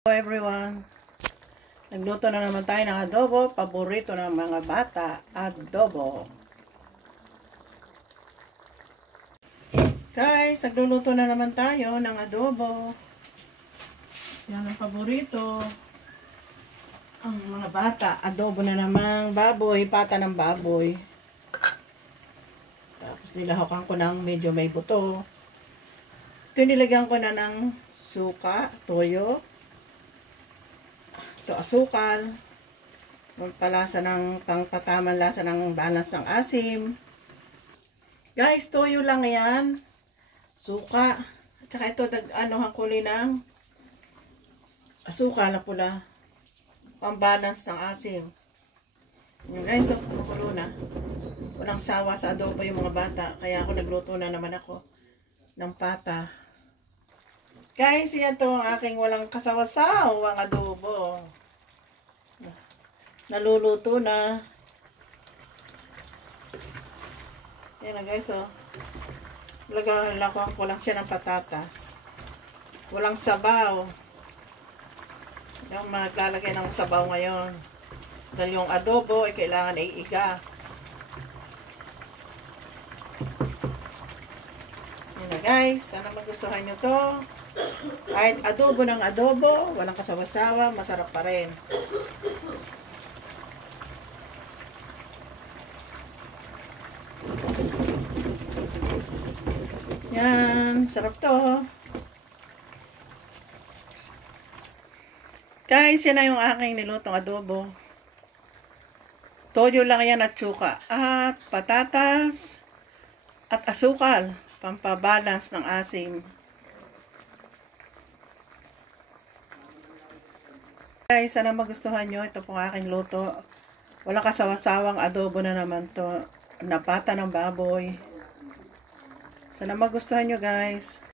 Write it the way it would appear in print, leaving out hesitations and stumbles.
Hello everyone, nagluto na naman tayo ng adobo, paborito ng mga bata, adobo. Guys, nagluluto na naman tayo ng adobo. Yan ang paborito ang mga bata, adobo na namang baboy, pata ng baboy. Tapos nilahakan ko ng medyo may buto. Ito nilagyan ko na ng suka, toyo, ito asukal, magpalasa ng pangpataman lasa ng balance ng asim. Guys, toyo lang yan, suka, at saka ito hakuli ng asukal na pula, pang-balance ng asim. Yung guys, so kumukulo na. Walang sawa sa adobo yung mga bata, kaya ako nagluto na naman ako ng pata. Guys, yan to ang aking walang kasawasawang adobo. Naluluto na. Yan na guys, oh. Lagyan ko lang siya ng patatas. Walang sabaw. Yung maglalagay ng sabaw ngayon. Dahil yung adobo ay kailangan iiga. Yan na guys, sana magustuhan nyo to. Kahit adobo ng adobo, walang kasawa-sawa, masarap pa rin. Yan, sarap to. Guys, yan na yung aking nilutong adobo. Toyo lang yan at suka. At patatas at asukal. Pampabalance ng asim. Guys, sana magustuhan nyo. Ito pong aking luto. Walang kasawasawang adobo na naman to. Na pata ng baboy. Sana magustuhan nyo guys.